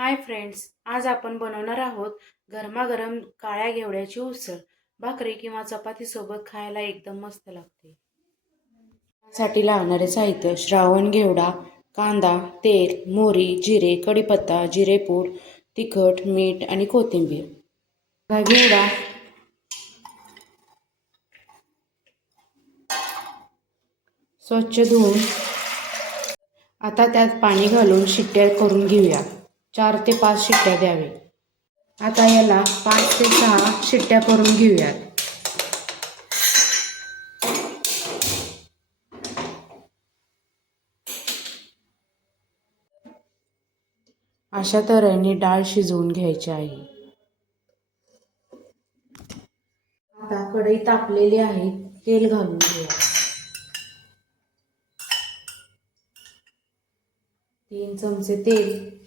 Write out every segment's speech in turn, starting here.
Hi friends, आज आपण बनवणार आहोत गरमागरम काळ्या घेवड्याची उसळ. भाकरी किंवा चपाती सोबत खायला एकदम मस्त लागते. त्यासाठी लागणारे साहित्य: श्रावण घेवडा, कांदा, तेल, मोहरी, जिरे, कढीपत्ता, जिरेपूड, तिखट, मीठ आणि कोथिंबीर. हा घेवडा स्वच्छ धुवून आता त्यात पाणी घालून शिट्ट्या करून घेऊया. 4 ते 5 शिट्ट्या द्यावे. आता याला 5 ते 6 शिट्ट्या करून घेऊयात. अशा तऱ्हेने डाळ शिजवून घ्यायची आहे. आता कढई तापलेली आहे, तेल घालून घेऊया. 3 चमचे तेल,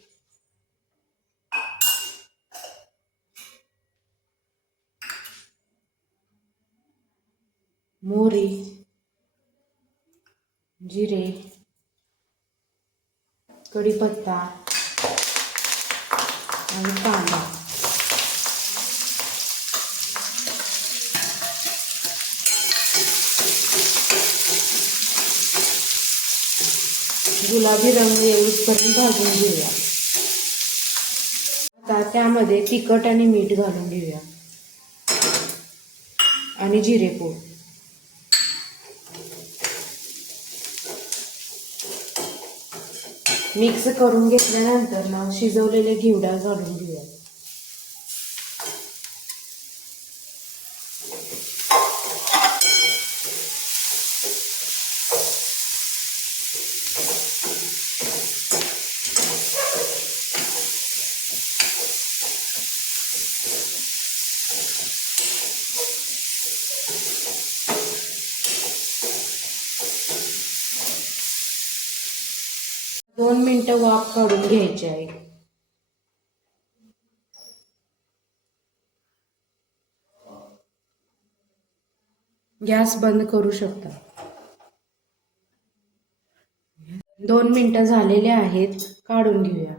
मोहरी, जिरे, कढीपत्ता आणि कांदा. गुलाबी रंग येऊपर्यंत भाजून घेऊया. आता त्यामध्ये तिखट आणि मीठ घालून घेऊया आणि जिरेपूड. मिक्स करून घेतल्यानंतर शिजवलेले घेवडा घालून घेऊया. दोन मिनिटं वाफ काढून घ्यायची आहे. गॅस बंद करू शकता. 2 मिनिटं झालेले आहेत, काढून घेऊया.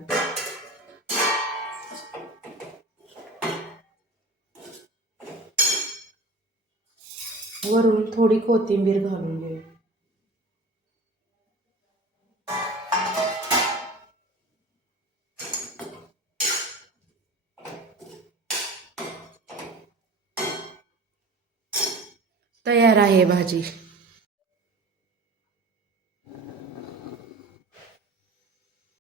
वरून थोडी कोथिंबीर घालून घेऊया. तयार आहे भाजी.